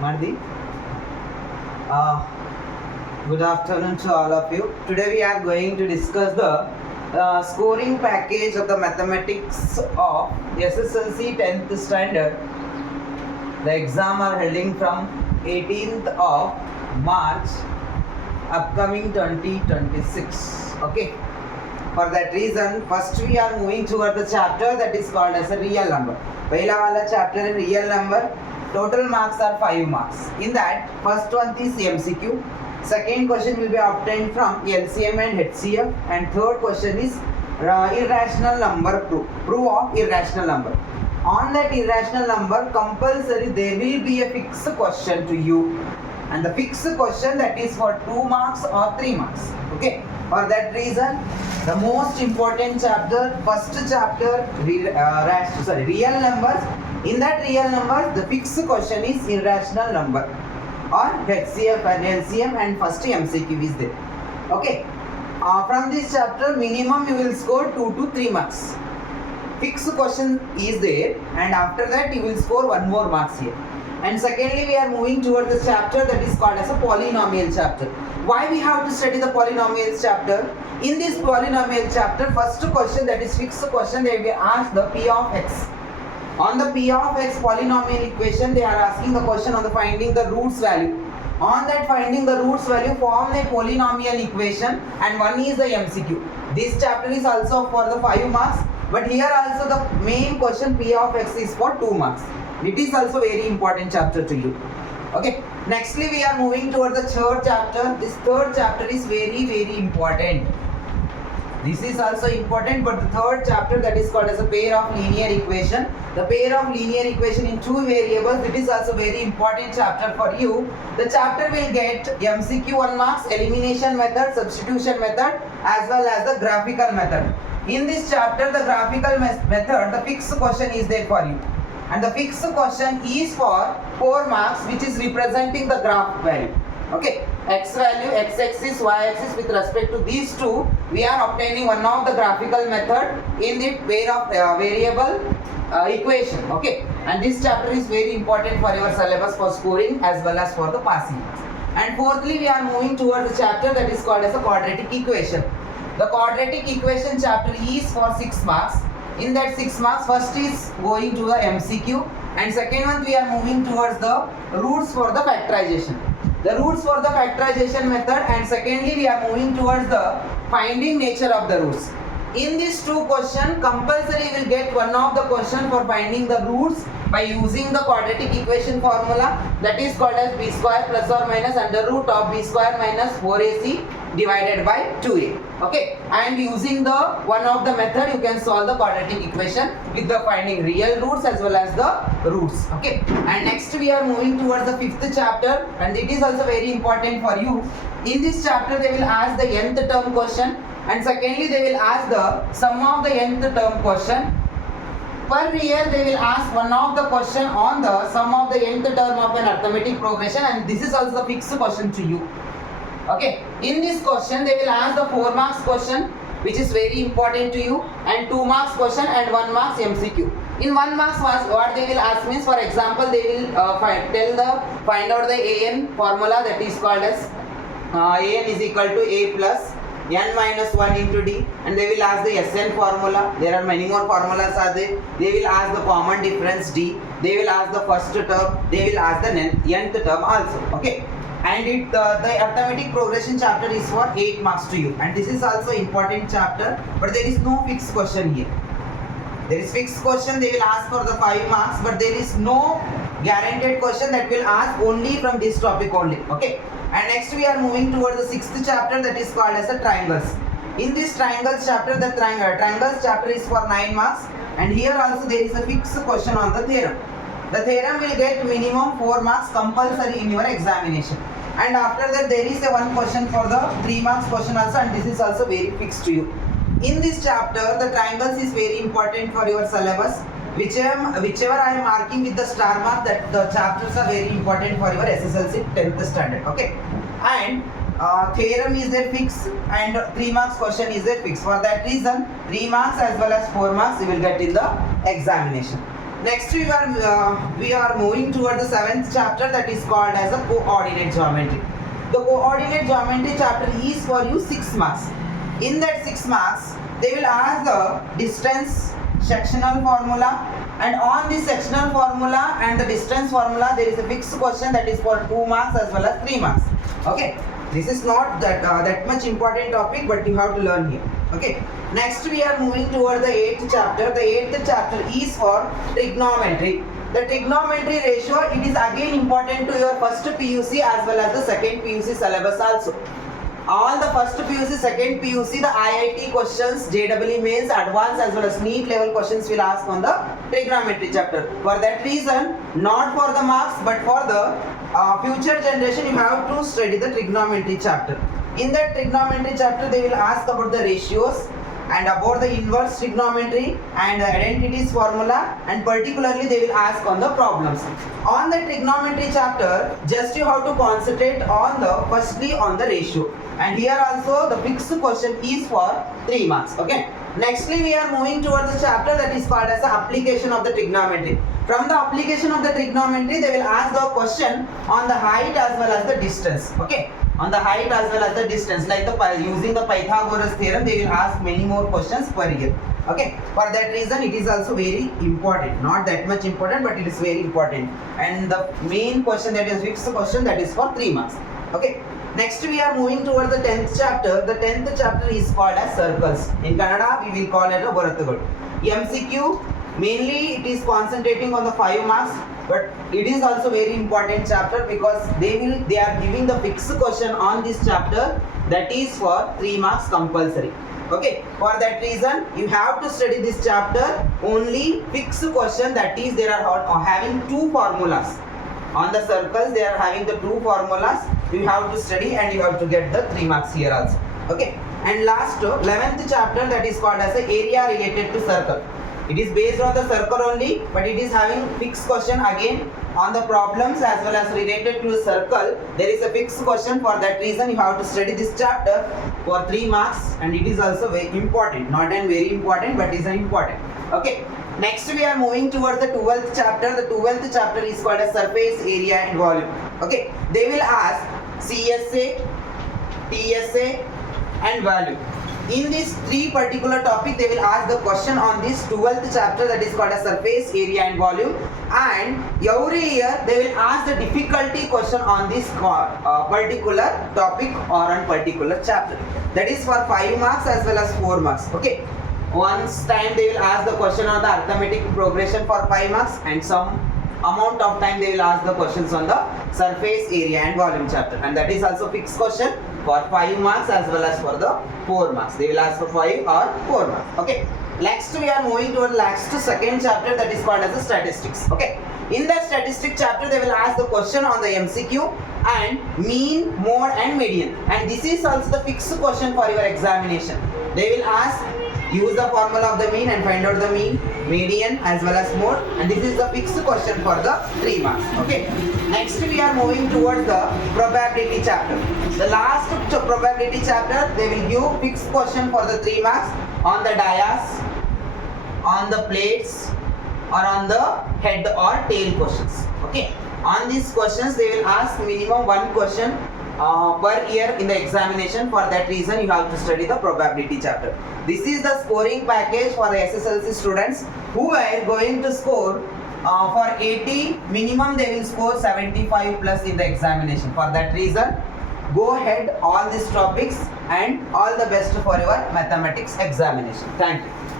Mardi. Uh, Good afternoon to all of you. Today we are going to discuss the scoring package of the mathematics of SSLC 10th standard. The exam are holding from 18th of March upcoming 2026. Okay. For that reason, first we are moving toward the chapter that is called as a real number. Pehla wala chapter in real number. Total marks are 5 marks. In that, first one is MCQ. Second question will be obtained from LCM and HCF. And third question is irrational number proof of irrational number. On that irrational number, compulsory there will be a fixed question to you. And the fixed question that is for 2 marks or 3 marks. Okay. For that reason, the most important chapter, first chapter, real numbers. In that real numbers, the fixed question is irrational number or HCF and LCM, and first MCQ is there. Okay. From this chapter, minimum you will score 2 to 3 marks. Fixed question is there, and after that you will score 1 more marks here. And secondly, we are moving towards the chapter that is called as a polynomial chapter. Why we have to study the polynomials chapter? In this polynomial chapter, first question that is fixed question, they will ask the P of X. On the P of X polynomial equation, they are asking the question on the finding the roots value. On that finding the roots value, form a polynomial equation, and one is the MCQ. This chapter is also for the 5 marks, but here also the main question P of X is for 2 marks. It is also very important chapter to you. Okay. Nextly, we are moving toward the third chapter. This third chapter is very important. This is also important, but the third chapter that is called as a pair of linear equation. The pair of linear equation in 2 variables, it is also very important chapter for you. The chapter will get MCQ 1 marks, elimination method, substitution method, as well as the graphical method. In this chapter, the graphical method, the fixed question is there for you. And the fixed question is for 4 marks, which is representing the graph value. Okay, x value, x-axis, y-axis, with respect to these two, we are obtaining one of the graphical method in the pair of variable equation. Okay, and this chapter is very important for your syllabus for scoring as well as for the passing. And fourthly, we are moving towards the chapter that is called as a quadratic equation. The quadratic equation chapter is for 6 marks. In that 6 marks, first is going to the MCQ, and second one we are moving towards the roots for the factorization. The roots for the factorization method, and secondly we are moving towards the finding nature of the roots. In these 2 questions, compulsory will get one of the question for finding the roots by using the quadratic equation formula, that is called as b square plus or minus under root of b square minus 4ac divided by 2a. Okay, and using the one of the method you can solve the quadratic equation with the finding real roots as well as the roots. Okay, and next we are moving towards the 5th chapter, and it is also very important for you. In this chapter they will ask the nth term question, and secondly they will ask the sum of the nth term question. Per year they will ask one of the question on the sum of the nth term of an arithmetic progression, and this is also a fixed question to you. Okay, in this question they will ask the 4 marks question, which is very important to you, and 2 marks question and 1 marks MCQ. In 1 marks what they will ask means, for example, they will find out the AN formula, that is called as AN is equal to A plus n minus 1 into d, and they will ask the Sn formula. There are many more formulas are there. They will ask the common difference d. They will ask the first term. They will ask the nth term also. Okay. And the arithmetic progression chapter is for 8 marks to you, and this is also important chapter, but there is no fixed question here. There is fixed question they will ask for the 5 marks, but there is no guaranteed question that will ask only from this topic only. Okay. And next we are moving towards the 6th chapter, that is called as the triangles. In this triangles chapter, the triangles chapter is for 9 marks, and here also there is a fixed question on the theorem. The theorem will get minimum 4 marks compulsory in your examination. And after that there is a 1 question for the 3 marks question also, and this is also very fixed to you. In this chapter, the triangles is very important for your syllabus. Whichever I am marking with the star mark, that the chapters are very important for your SSLC 10th standard. Okay, and theorem is there fixed, and 3 marks question is there fixed. For that reason, 3 marks as well as 4 marks you will get in the examination. Next we are moving towards the 7th chapter, that is called as a coordinate geometry. The coordinate geometry chapter is for you 6 marks. In that 6 marks, they will ask the distance sectional formula, and on this sectional formula and the distance formula there is a fixed question that is for 2 marks as well as 3 marks. Okay, this is not that much important topic, but you have to learn here. Okay, next we are moving toward the 8th chapter. The 8th chapter is for trigonometry. The trigonometry ratio, it is again important to your first PUC as well as the second PUC syllabus also. All the first PUC, second PUC, the IIT questions, JEE mains, advanced as well as NEET level questions will ask on the trigonometry chapter. For that reason, not for the marks but for the future generation, you have to study the trigonometry chapter. In that trigonometry chapter, they will ask about the ratios and about the inverse trigonometry and the identities formula, and particularly they will ask on the problems. On the trigonometry chapter, just you have to concentrate on the firstly on the ratio, and here also the fixed question is for 3 marks. Okay, nextly we are moving towards the chapter that is called as the application of the trigonometry. From the application of the trigonometry, they will ask the question on the height as well as the distance. Okay, on the height as well as the distance, like using the Pythagoras theorem, they will ask many more questions per year. Okay, for that reason it is also very important, not that much important, but it is very important. And the main question, that is fixed question, that is for 3 marks. Okay, next we are moving towards the 10th chapter. The 10th chapter is called as circles. In Kannada we will call it a Bharatagadu. MCQ, mainly it is concentrating on the 5 marks, but it is also very important chapter because they are giving the fixed question on this chapter, that is for 3 marks compulsory. Okay, for that reason you have to study this chapter only fixed question, that is they are having 2 formulas. On the circles they are having the 2 formulas, you have to study and you have to get the 3 marks here also. Okay, and last 11th chapter, that is called as the area related to circle. It is based on the circle only, but it is having fixed question again on the problems as well as related to the circle. There is a fixed question. For that reason you have to study this chapter for 3 marks, and it is also very important, not an very important, but is important. Okay, next we are moving towards the 12th chapter. The 12th chapter is called as surface area and volume. Okay, they will ask CSA, TSA and value. In these 3 particular topic, they will ask the question on this 12th chapter, that is called as surface area and volume, and every year they will ask the difficulty question on this particular topic or on particular chapter. That is for 5 marks as well as 4 marks. Okay, once time they will ask the question on the arithmetic progression for 5 marks, and some amount of time they will ask the questions on the surface area and volume chapter, and that is also fixed question for 5 marks as well as for the 4 marks. They will ask for 5 or 4 marks. Okay, next we are moving to the last 2nd chapter, that is called as the statistics. Okay, in the statistics chapter they will ask the question on the MCQ and mean, mode and median, and this is also the fixed question for your examination. They will ask use the formula of the mean and find out the mean, median as well as mode, and this is the fixed question for the 3 marks. Okay, next we are moving towards the probability chapter. The last probability chapter, they will give fixed question for the 3 marks on the dias, on the plates or on the head or tail questions. Okay, on these questions they will ask minimum 1 question per year in the examination. For that reason you have to study the probability chapter. This is the scoring package for the SSLC students who are going to score for 80, minimum they will score 75 plus in the examination. For that reason go ahead all these topics, and all the best for your mathematics examination. Thank you.